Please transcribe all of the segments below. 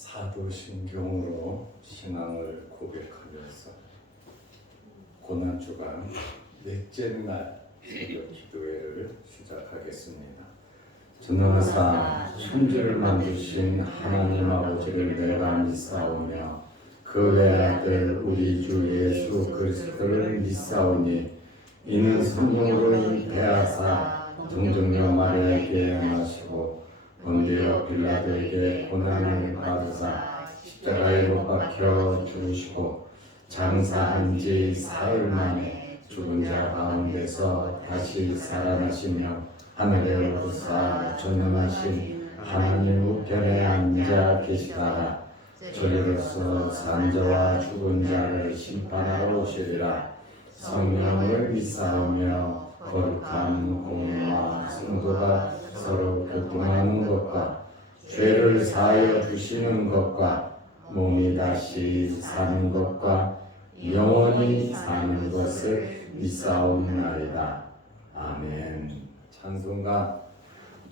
사도신경으로 신앙을 고백하면서 고난주간 넷째 날 새벽 기도회를 시작하겠습니다. 전능하사 천지를 만드신 하나님 아버지를 내가 믿사오며 그 외아들 우리 주 예수 그리스도를 믿사오니 이는 성령으로 잉태하사 동정녀 마리아에게 행하시고 본디오 빌라도에게 고난을 받으사 십자가에 못 박혀 죽으시고 장사한 지 사흘 만에 죽은 자 가운데서 다시 살아나시며 하늘에 오르사 전능하신 하나님 우편에 앉아 계시다가 저리로서 산 자와 죽은 자를 심판하러 오시리라. 성령을 믿사오며 거룩한 공예와 성도가 서로 교통하는 것과 죄를 사하여 주시는 것과 몸이 다시 사는 것과 영원히 사는 것을 믿사옵나이다. 아멘. 찬송가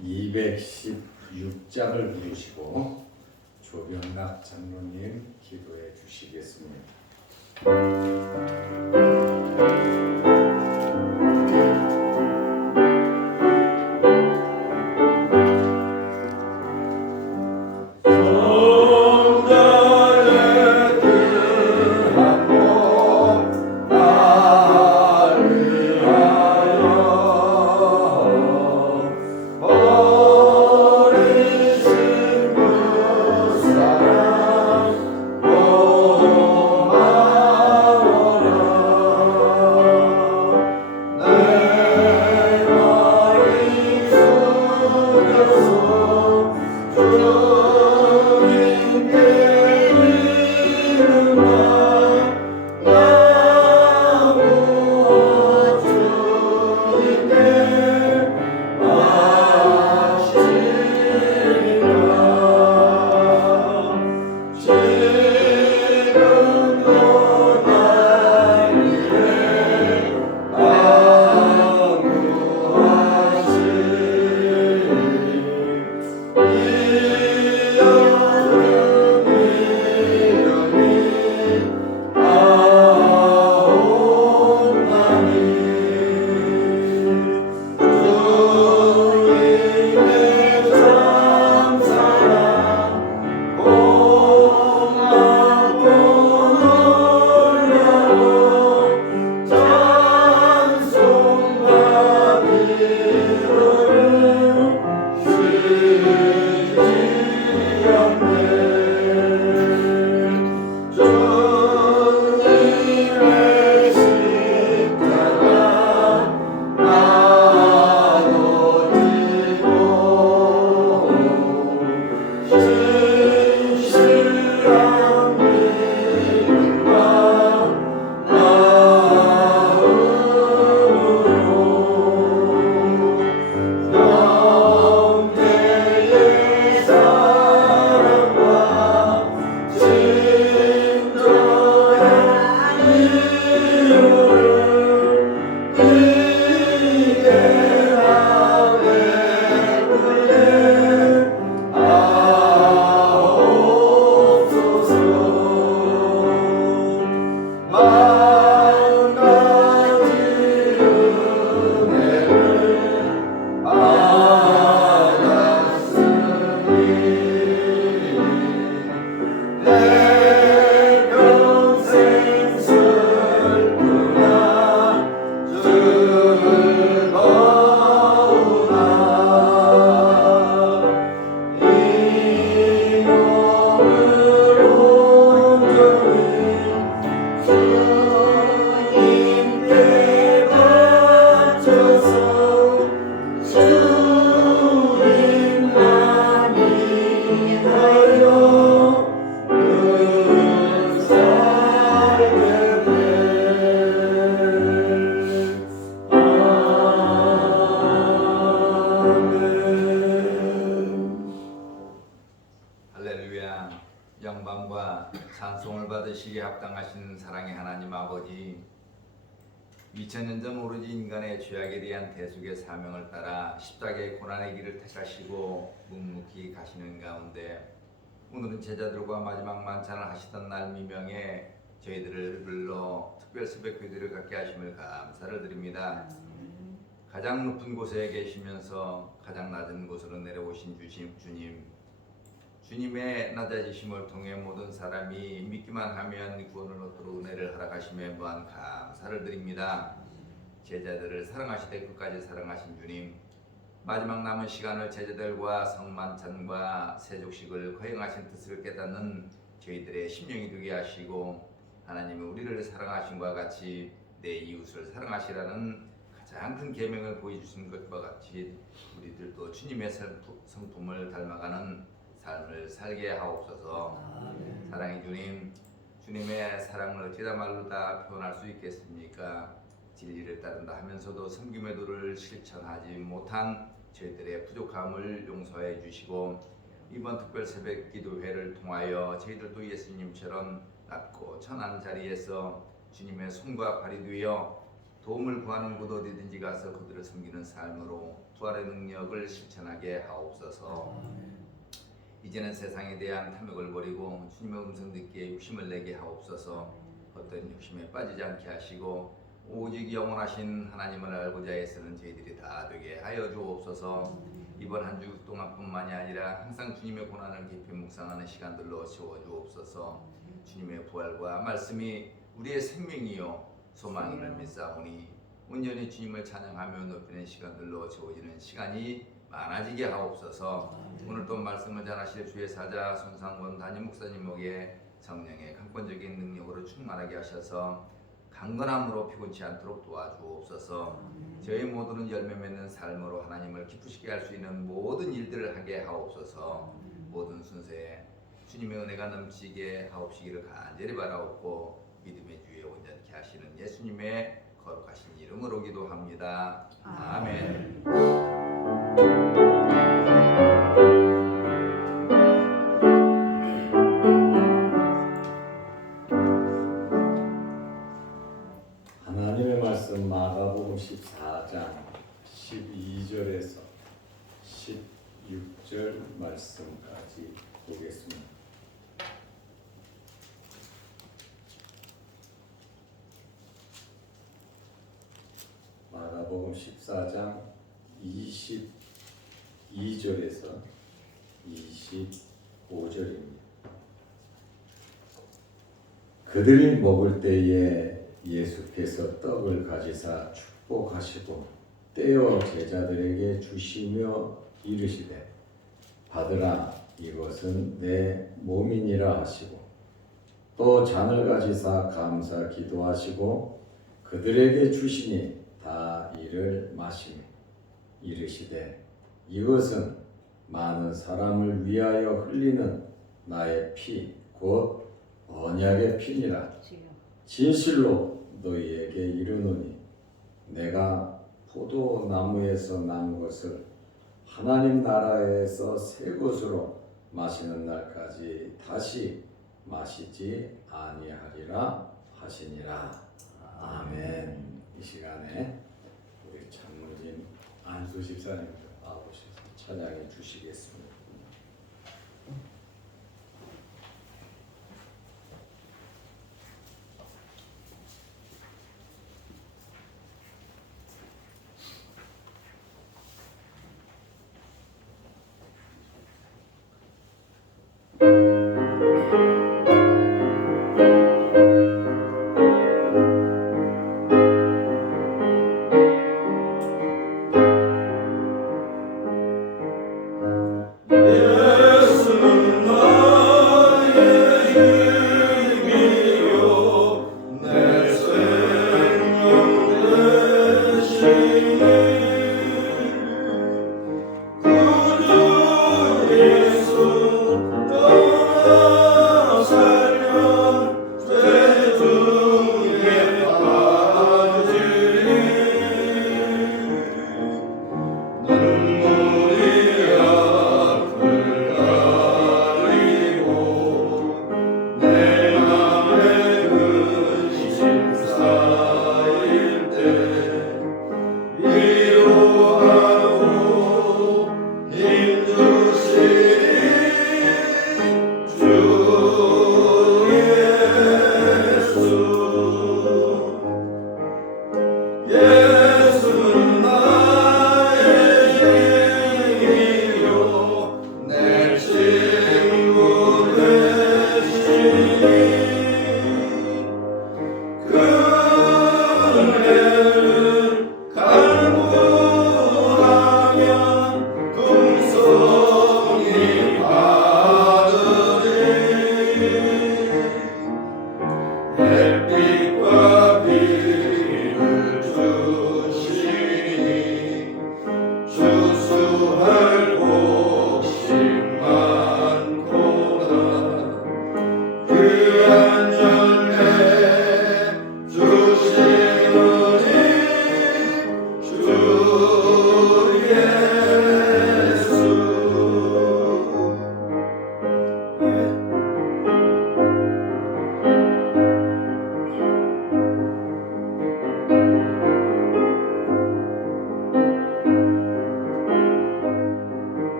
216장을 부르시고 조병락 장로님 기도해 주시겠습니다. 영광과 찬송을 받으시기에 합당하신 사랑의 하나님 아버지, 2000년 전 오로지 인간의 죄악에 대한 대속의 사명을 따라 십자가의 고난의 길을 택하시고 묵묵히 가시는 가운데 오늘은 제자들과 마지막 만찬을 하시던 날 미명에 저희들을 불러 특별 새벽 기도를 갖게 하심을 감사를 드립니다. 가장 높은 곳에 계시면서 가장 낮은 곳으로 내려오신 주님, 주님의 낮아지심을 통해 모든 사람이 믿기만 하면 구원을 얻도록 은혜를 허락하심에 무한 감사를 드립니다. 제자들을 사랑하시되 끝까지 사랑하신 주님, 마지막 남은 시간을 제자들과 성만찬과 세족식을 거행하신 뜻을 깨닫는 저희들의 심령이 되게 하시고, 하나님이 우리를 사랑하신 것 같이 내 이웃을 사랑하시라는 가장 큰 계명을 보여주신 것과 같이 우리들도 주님의 성품을 닮아가는 삶을 살게 하옵소서. 사랑의 주님, 주님의 사랑을 어찌다 말로 다 표현할 수 있겠습니까? 진리를 따른다 하면서도 섬김의 도를 실천하지 못한 저희들의 부족함을 용서해 주시고, 이번 특별 새벽 기도회를 통하여 저희들도 예수님처럼 낮고 천한 자리에서 주님의 손과 발이 되어 도움을 구하는 곳 어디든지 가서 그들을 섬기는 삶으로 부활의 능력을 실천하게 하옵소서. 이제는 세상에 대한 탐욕을 버리고 주님의 음성 듣기에 욕심을 내게 하옵소서. 어떤 욕심에 빠지지 않게 하시고 오직 영원하신 하나님을 알고자 애쓰는 저희들이 다 되게 하여 주옵소서. 이번 한 주 동안뿐만이 아니라 항상 주님의 고난을 깊이 묵상하는 시간들로 채워 주옵소서. 주님의 부활과 말씀이 우리의 생명이요 소망임을 믿사오니 온전히 주님을 찬양하며 높이는 시간들로 채워지는 시간이 많아지게 하옵소서. 오늘 또 말씀을 전하실 주의 사자 손상원 담임 목사님에게 성령의 강권적인 능력으로 충만하게 하셔서 강건함으로 피곤치 않도록 도와주옵소서. 저희 모두는 열매 맺는 삶으로 하나님을 기쁘시게 할 수 있는 모든 일들을 하게 하옵소서. 모든 순서에 주님의 은혜가 넘치게 하옵시기를 간절히 바라옵고 믿음의 주에 온전케 하시는 예수님의 거룩하신 이름으로 기도합니다. 아멘. 하나님의 말씀 마가복음 14장 12절에서 16절 말씀까지 보겠습니다. 마가복음 14장 22절에서 25절입니다. 그들이 먹을 때에 예수께서 떡을 가지사 축복하시고 떼어 제자들에게 주시며 이르시되 받으라, 이것은 내 몸이니라 하시고, 또 잔을 가지사 감사 기도하시고 그들에게 주시니 다 이를 마시며 이르시되 이것은 많은 사람을 위하여 흘리는 나의 피 곧 언약의 피니라. 진실로 너희에게 이르노니 내가 포도나무에서 난 것을 하나님 나라에서 새 것으로 마시는 날까지 다시 마시지 아니하리라 하시니라. 아멘. 이 시간에 우리 장로님 안수 집사님들 나오셔서 찬양해 주시겠습니다.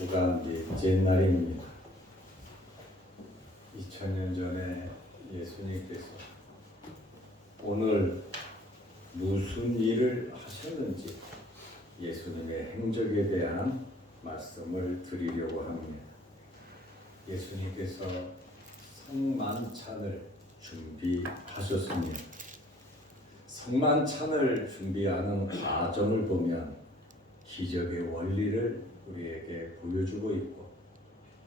주간 넷째 날입니다. 2000년 전에 예수님께서 오늘 무슨 일을 하셨는지 예수님의 행적에 대한 말씀을 드리려고 합니다. 예수님께서 성만찬을 준비하셨습니다. 성만찬을 준비하는 과정을 보면 기적의 원리를 우리에게 보여주고 있고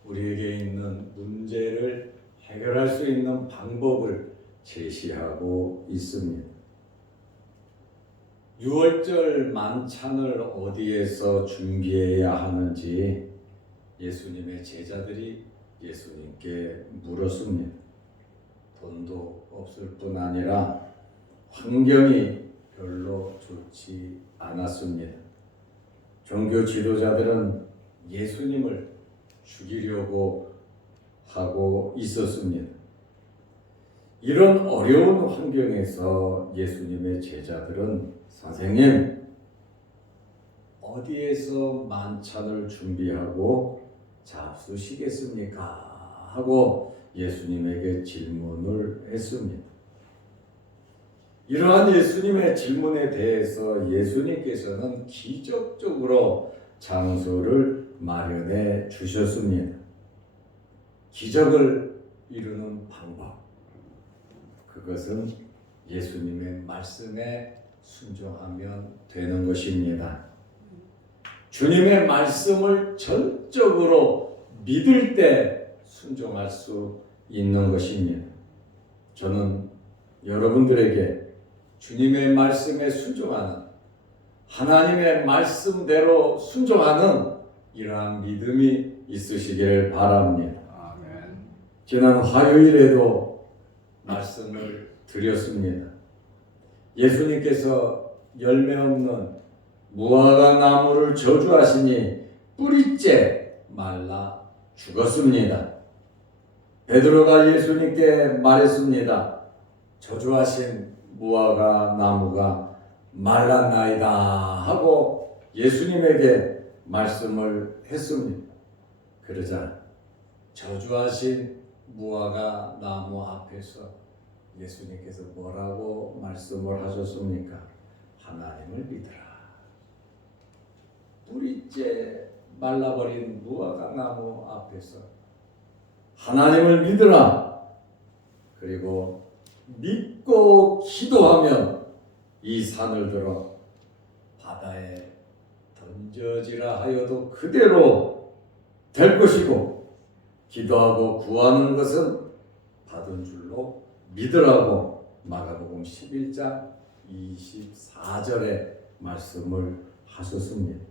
우리에게 있는 문제를 해결할 수 있는 방법을 제시하고 있습니다. 유월절 만찬을 어디에서 준비해야 하는지 예수님의 제자들이 예수님께 물었습니다. 돈도 없을 뿐 아니라 환경이 별로 좋지 않았습니다. 종교 지도자들은 예수님을 죽이려고 하고 있었습니다. 이런 어려운 환경에서 예수님의 제자들은 선생님, 어디에서 만찬을 준비하고 잡수시겠습니까? 하고 예수님에게 질문을 했습니다. 이러한 예수님의 질문에 대해서 예수님께서는 기적적으로 장소를 마련해 주셨습니다. 기적을 이루는 방법, 그것은 예수님의 말씀에 순종하면 되는 것입니다. 주님의 말씀을 전적으로 믿을 때 순종할 수 있는 것입니다. 저는 여러분들에게 주님의 말씀에 순종하는, 하나님의 말씀대로 순종하는 이러한 믿음이 있으시기를 바랍니다. 아멘. 지난 화요일에도 말씀을 드렸습니다. 예수님께서 열매 없는 무화과 나무를 저주하시니 뿌리째 말라 죽었습니다. 베드로가 예수님께 말했습니다. 저주하신 무화과 나무가 말랐나이다 하고 예수님에게 말씀을 했습니다. 그러자 저주하신 무화과 나무 앞에서 예수님께서 뭐라고 말씀을 하셨습니까? 하나님을 믿으라. 뿌리째 말라버린 무화과 나무 앞에서 하나님을 믿으라. 그리고 믿고 기도하면 이 산을 들어 바다에 던져지라 하여도 그대로 될 것이고 기도하고 구하는 것은 받은 줄로 믿으라고 마가복음 11장 24절에 말씀을 하셨습니다.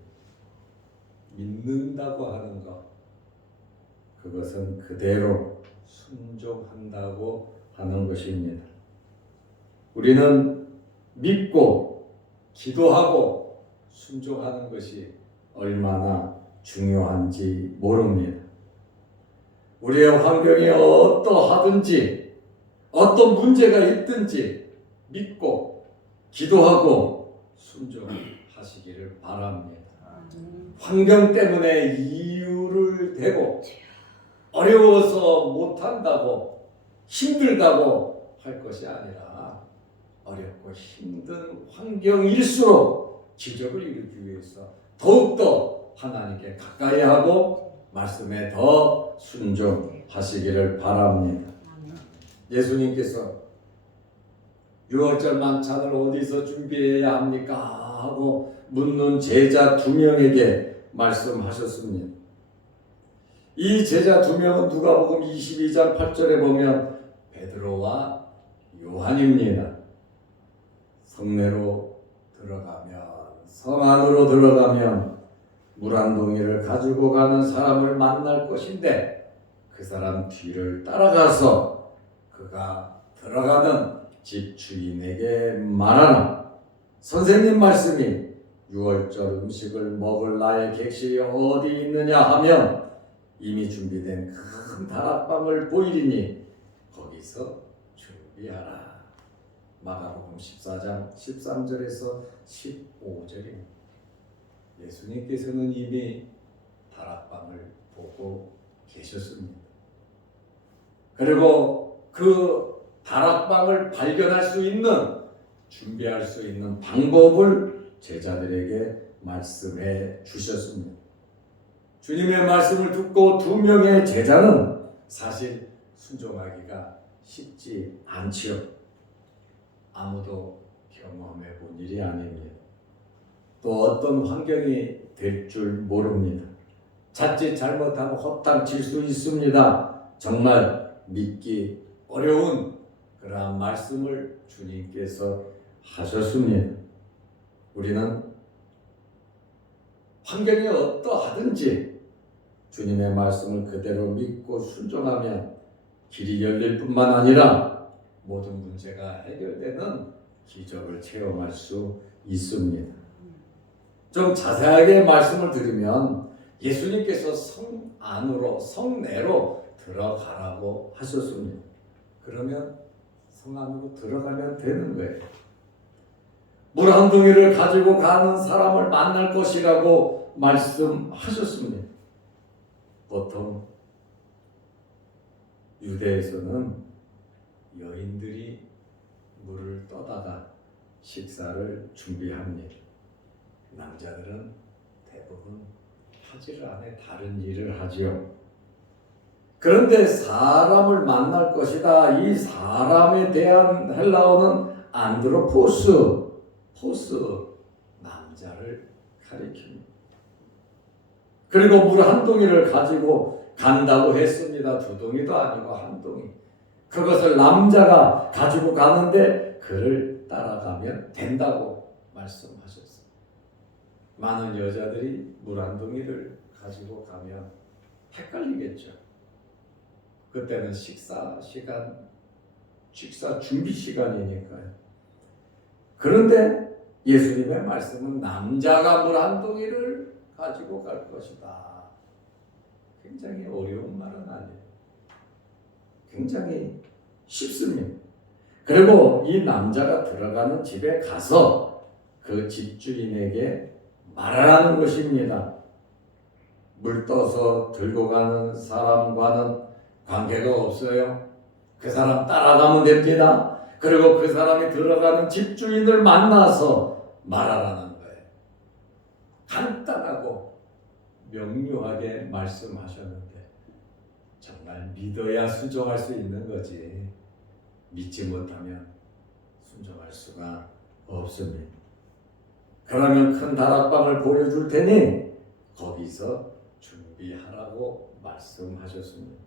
믿는다고 하는 것, 그것은 그대로 순종한다고 하는 것입니다. 우리는 믿고 기도하고 순종하는 것이 얼마나 중요한지 모릅니다. 우리의 환경이 어떠하든지 어떤 문제가 있든지 믿고 기도하고 순종하시기를 바랍니다. 환경 때문에 이유를 대고 어려워서 못한다고 힘들다고 할 것이 아니라 어렵고 힘든 환경일수록 기적을 이루기 위해서 더욱더 하나님께 가까이 하고 말씀에 더 순종하시기를 바랍니다. 예수님께서 유월절 만찬을 어디서 준비해야 합니까? 하고 묻는 제자 2명에게 말씀하셨습니다. 이 제자 2명은 누가복음 22장 8절에 보면 베드로와 요한입니다. 성내로 들어가면, 성 안으로 들어가면 물 한 동이를 가지고 가는 사람을 만날 것인데 그 사람 뒤를 따라가서 그가 들어가는 집 주인에게 말하라. 선생님 말씀이 유월절 음식을 먹을 나의 객실이 어디 있느냐 하면 이미 준비된 큰 다락방을 보이리니 거기서 준비하라. 마가복음 14장 13절에서 15절입니다. 예수님께서는 이미 다락방을 보고 계셨습니다. 그리고 그 다락방을 발견할 수 있는, 준비할 수 있는 방법을 제자들에게 말씀해 주셨습니다. 주님의 말씀을 듣고 2명의 제자는 사실 순종하기가 쉽지 않지요. 아무도 경험해 본 일이 아닙니다. 또 어떤 환경이 될 줄 모릅니다. 자칫 잘못하면 허탕칠 수 있습니다. 정말 믿기 어려운 그러한 말씀을 주님께서 하셨습니다. 우리는 환경이 어떠하든지 주님의 말씀을 그대로 믿고 순종하면 길이 열릴 뿐만 아니라 모든 문제가 해결되는 기적을 체험할 수 있습니다. 좀 자세하게 말씀을 드리면 예수님께서 성 안으로, 성내로 들어가라고 하셨습니다. 그러면 성 안으로 들어가면 되는 거예요. 물 한 동이를 가지고 가는 사람을 만날 것이라고 말씀하셨습니다. 보통 유대에서는 여인들이 물을 떠다가 식사를 준비합니다. 남자들은 대부분 하지를 않아 다른 일을 하지요. 그런데 사람을 만날 것이다. 이 사람에 대한 헬라어는 안드로포스, 남자를 가리킵니다. 그리고 물 한 동이를 가지고 간다고 했습니다. 2동이도 아니고 1동이. 그것을 남자가 가지고 가는데 그를 따라가면 된다고 말씀하셨어요. 많은 여자들이 물 1동이를 가지고 가면 헷갈리겠죠. 그때는 식사 준비 시간이니까요. 그런데 예수님의 말씀은 남자가 물 1동이를 가지고 갈 것이다. 굉장히 어려운 말은 아니에요. 굉장히 쉽습니다. 그리고 이 남자가 들어가는 집에 가서 그 집주인에게 말하라는 것입니다. 물 떠서 들고 가는 사람과는 관계가 없어요. 그 사람 따라가면 됩니다. 그리고 그 사람이 들어가는 집주인을 만나서 말하라는 거예요. 간단하고 명료하게 말씀하셨는데 정말 믿어야 순종할 수 있는 거지. 믿지 못하면 순종할 수가 없습니다. 그러면 큰 다락방을 보여줄 테니 거기서 준비하라고 말씀하셨습니다.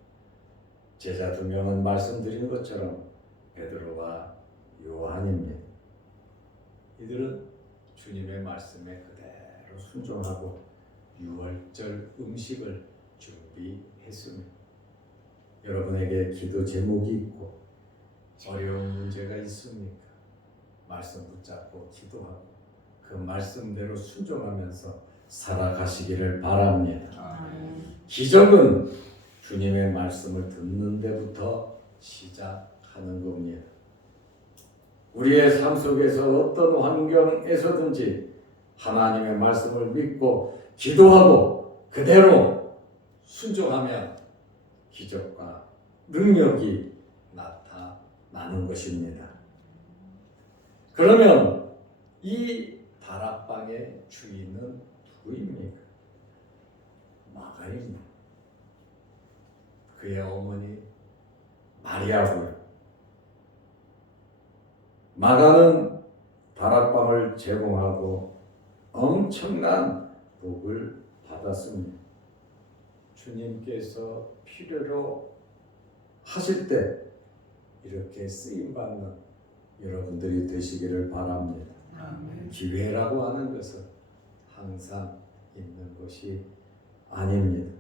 제자 2명은 말씀드린 것처럼 베드로와 요한입니다. 이들은 주님의 말씀에 그대로 순종하고 유월절 음식을 준비했습니다. 여러분에게 기도 제목이 있고 어려운 문제가 있습니까? 말씀 붙잡고 기도하고 그 말씀대로 순종하면서 살아가시기를 바랍니다. 기적은 주님의 말씀을 듣는 데부터 시작하는 겁니다. 우리의 삶 속에서 어떤 환경에서든지 하나님의 말씀을 믿고 기도하고 그대로 순종하면 기적과 능력이 나타나는 것입니다. 그러면 이 다락방의 주인은 누구입니까? 마가입니다. 그의 어머니 마리아고요. 마가는 다락방을 제공하고 엄청난 복을 받았습니다. 주님께서 필요로 하실 때 이렇게 쓰임받는 여러분들이 되시기를 바랍니다. 기회라고 하는 것은 항상 있는 것이 아닙니다.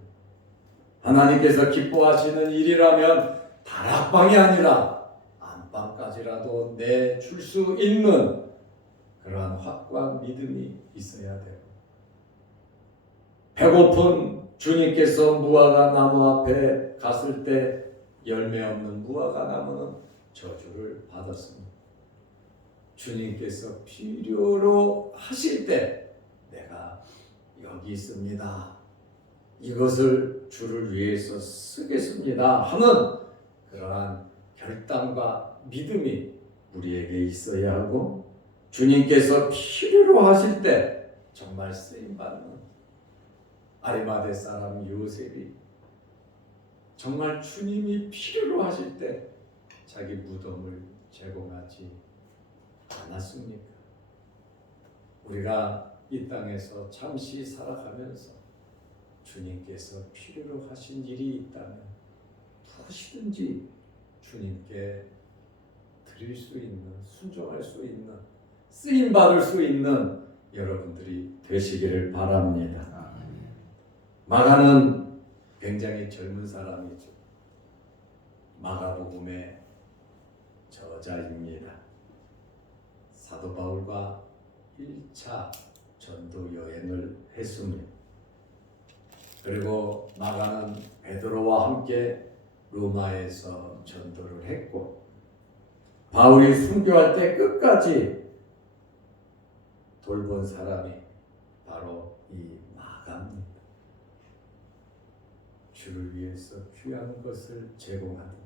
하나님께서 기뻐하시는 일이라면 다락방이 아니라 안방까지라도 내줄 수 있는 그러한 확고한 믿음이 있어야 돼요. 배고픈 주님께서 무화과 나무 앞에 갔을 때 열매 없는 무화과 나무는 저주를 받았습니다. 주님께서 필요로 하실 때 내가 여기 있습니다. 이것을 주를 위해서 쓰겠습니다 하는 그러한 결단과 믿음이 우리에게 있어야 하고, 주님께서 필요로 하실 때 정말 쓰임받는 아리마대 사람 요셉이 정말 주님이 필요로 하실 때 자기 무덤을 제공하지 않았습니까? 우리가 이 땅에서 잠시 살아가면서 주님께서 필요로 하신 일이 있다면 무엇이든지 주님께 드릴 수 있는, 순종할 수 있는, 쓰임받을 수 있는 여러분들이 되시기를 바랍니다. 마가는 굉장히 젊은 사람이죠. 마가복음의 저자입니다. 사도 바울과 1차 전도 여행을 했습니다. 그리고 마가는 베드로와 함께 로마에서 전도를 했고, 바울이 순교할 때 끝까지 돌본 사람이 바로 이 마가입니다. 주를 위해서 귀한 것을 제공하더니,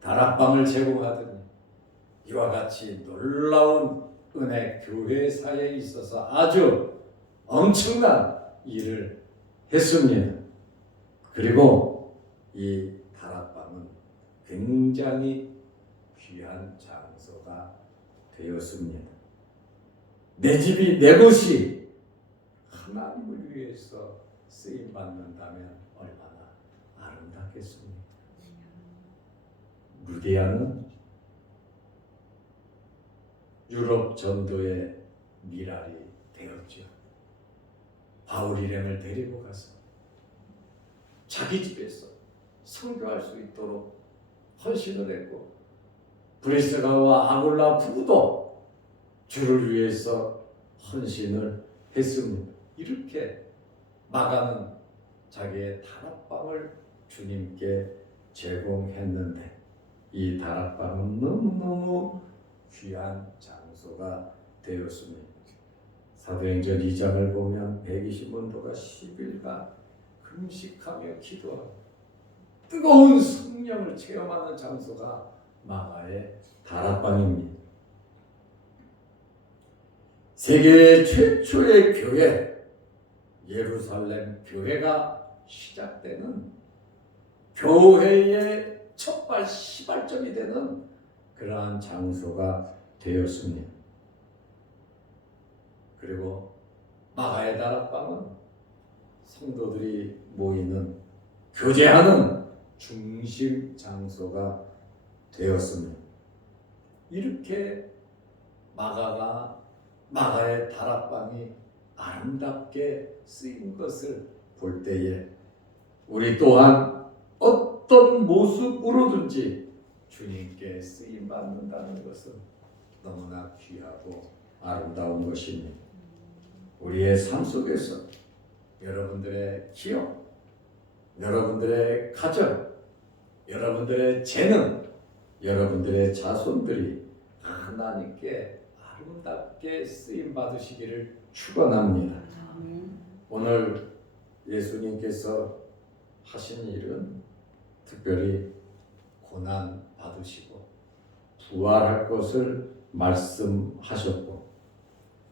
다락방을 제공하더니, 이와 같이 놀라운 은혜 교회사에 있어서 아주 엄청난 일을 했습니다. 그리고 이 다락방은 굉장히 귀한 장소가 되었습니다. 내 집이, 내 곳이 하나님을 위해서 쓰임 받는다면 얼마나 아름답겠습니까? 루디아는 유럽 전도의 미랄이 되었죠. 바울 일행을 데리고 가서 자기 집에서 선교할 수 있도록 헌신을 했고, 브리스가와 아굴라 부부도 주를 위해서 헌신을 했습니다. 이렇게 마가는 자기의 다락방을 주님께 제공했는데, 이 다락방은 너무너무 귀한 장소가 되었습니다. 사도행전 2장을 보면 120원도가 10일간 금식하며 기도하고 뜨거운 성령을 체험하는 장소가 마가의 다락방입니다. 세계 최초의 교회, 예루살렘 교회가 시작되는, 교회의 첫발 시발점이 되는 그러한 장소가 되었습니다. 그리고 마가의 다락방은 성도들이 모이는, 교제하는 중심 장소가 되었습니다. 이렇게 마가의 다락방이 아름답게 쓰인 것을 볼 때에 우리 또한 어떤 모습으로든지 주님께 쓰임 받는다는 것은 너무나 귀하고 아름다운 것입니다. 우리의 삶 속에서 여러분들의 기업, 여러분들의 가정, 여러분들의 재능, 여러분들의 자손들이 하나님께 아름답게 쓰임 받으시기를 축원합니다. 오늘 예수님께서 하신 일은 특별히 고난 받으시고 부활할 것을 말씀하셨고,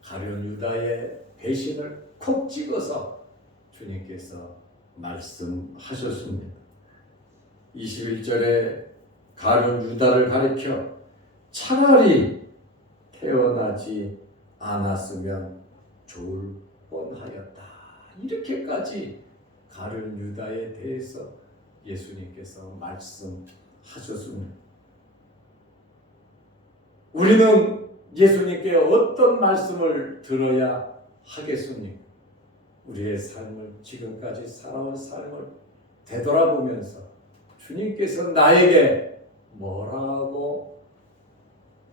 가룟 유다의 배신을 콕 찍어서 주님께서 말씀하셨습니다. 21절에 가룟 유다를 가리켜 차라리 태어나지 않았으면 좋을 뻔하였다, 이렇게까지 가룟 유다에 대해서 예수님께서 말씀하셨습니다. 우리는 예수님께 어떤 말씀을 들어야 하겠습니까? 우리의 삶을, 지금까지 살아온 삶을 되돌아보면서 주님께서 나에게 뭐라고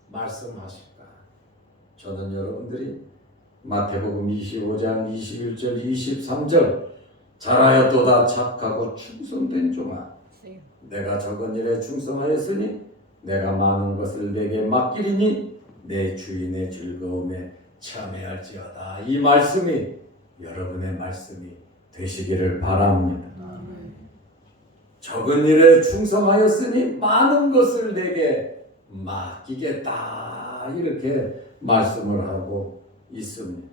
말씀하실까? 저는 여러분들이 마태복음 25장 21절 23절 잘하였도다 착하고 충성된 종아, 내가 적은 일에 충성하였으니 내가 많은 것을 내게 맡기리니 내 주인의 즐거움에 참여할지어다. 이 말씀이 여러분의 말씀이 되시기를 바랍니다. 적은 일에 충성하였으니 많은 것을 내게 맡기겠다, 이렇게 말씀을 하고 있습니다.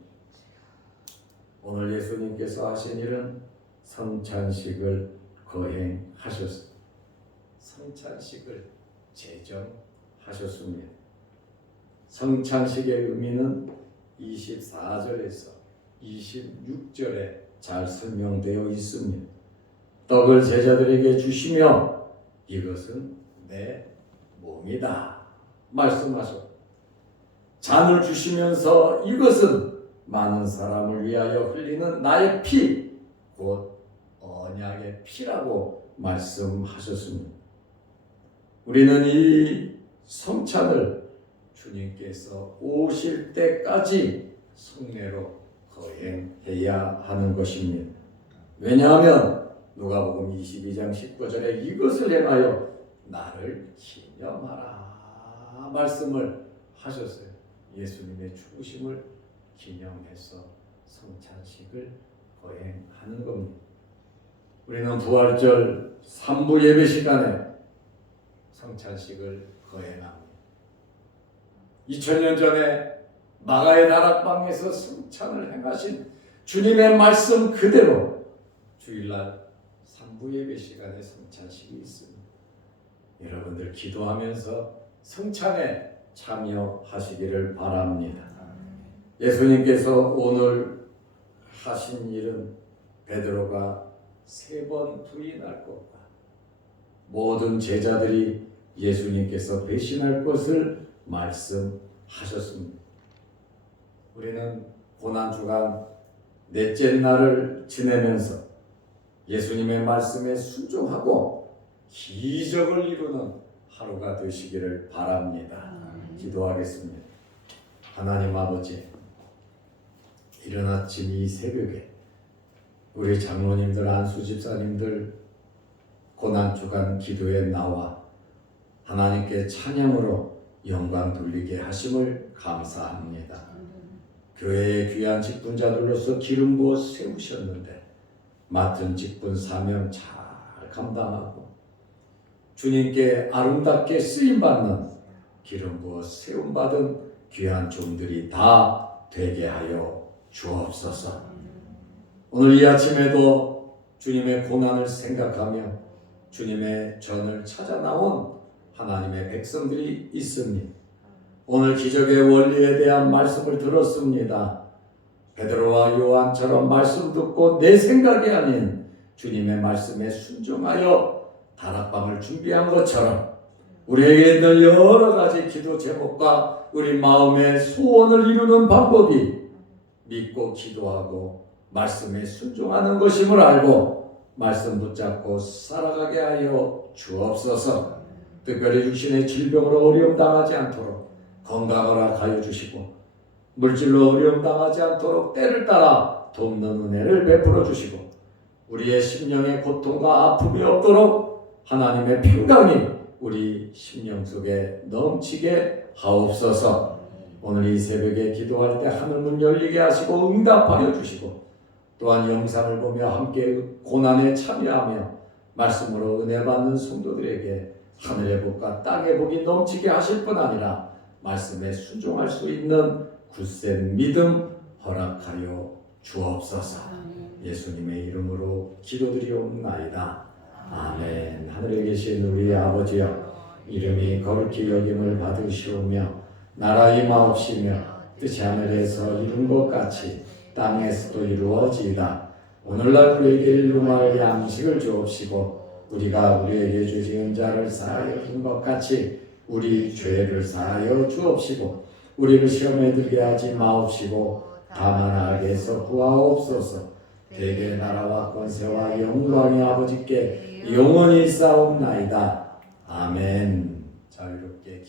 오늘 예수님께서 하신 일은 성찬식을 거행하셨습니다. 성찬식을 제정하셨습니다. 성찬식의 의미는 24절에서 26절에 잘 설명되어 있습니다. 떡을 제자들에게 주시며 이것은 내 몸이다 말씀하셨고, 잔을 주시면서 이것은 많은 사람을 위하여 흘리는 나의 피, 곧 언약의 피라고 말씀하셨습니다. 우리는 이 성찬을 주님께서 오실 때까지 성례로 거행해야 하는 것입니다. 왜냐하면 누가복음 22장 19절에 이것을 행하여 나를 기념하라 말씀을 하셨어요. 예수님의 죽으심을 기념해서 성찬식을 거행하는 겁니다. 우리는 부활절 3부 예배 시간에 성찬식을 거행합니다. 2000년 전에 마가의 다락방에서 성찬을 행하신 주님의 말씀 그대로 주일날 3부 예배 시간에 성찬식이 있습니다. 여러분들 기도하면서 성찬에 참여하시기를 바랍니다. 예수님께서 오늘 하신 일은 베드로가 3번 부인할 것과 모든 제자들이 예수님께서 배신할 것을 말씀하셨습니다. 우리는 고난주간 넷째 날을 지내면서 예수님의 말씀에 순종하고 기적을 이루는 하루가 되시기를 바랍니다. 기도하겠습니다. 하나님 아버지, 이른 아침 이 새벽에 우리 장로님들, 안수 집사님들 고난주간 기도에 나와 하나님께 찬양으로 영광 돌리게 하심을 감사합니다. 교회의 귀한 직분자들로서 기름 부어 세우셨는데 맡은 직분 사명 잘 감당하고 주님께 아름답게 쓰임받는 기름 부어 세움받은 귀한 종들이 다 되게 하여 주옵소서. 오늘 이 아침에도 주님의 고난을 생각하며 주님의 전을 찾아 나온 하나님의 백성들이 있습니다. 오늘 기적의 원리에 대한 말씀을 들었습니다. 베드로와 요한처럼 말씀 듣고 내 생각이 아닌 주님의 말씀에 순종하여 다락방을 준비한 것처럼 우리에게 있는 여러 가지 기도 제목과 우리 마음의 소원을 이루는 방법이 믿고 기도하고 말씀에 순종하는 것임을 알고 말씀 붙잡고 살아가게 하여 주옵소서. 특별히 육신의 질병으로 어려움 당하지 않도록 건강을 허락하여 주시고 물질로 어려움 당하지 않도록 때를 따라 돕는 은혜를 베풀어 주시고 우리의 심령의 고통과 아픔이 없도록 하나님의 평강이 우리 심령 속에 넘치게 하옵소서. 오늘 이 새벽에 기도할 때 하늘문 열리게 하시고 응답하여 주시고 또한 영상을 보며 함께 고난에 참여하며 말씀으로 은혜 받는 성도들에게 하늘의 복과 땅의 복이 넘치게 하실 뿐 아니라 말씀에 순종할 수 있는 굳센 믿음 허락하여 주옵소서. 예수님의 이름으로 기도드리옵나이다. 아멘. 하늘에 계신 우리 아버지여, 이름이 거룩히 여김을 받으시오며 나라 임하옵시며 뜻이 하늘에서 이룬 것 같이 땅에서도 이루어지이다. 오늘날 우리에게 일용할 양식을 주옵시고 우리가 우리에게 주신 자를 사하여 준 것 같이 우리 죄를 사하여 주옵시고 우리를 시험에 들게 하지 마옵시고 다만 악에서 구하옵소서. 대개 나라와 권세와 영광이 아버지께 영원히 있사옵나이다. 아멘. 자유롭게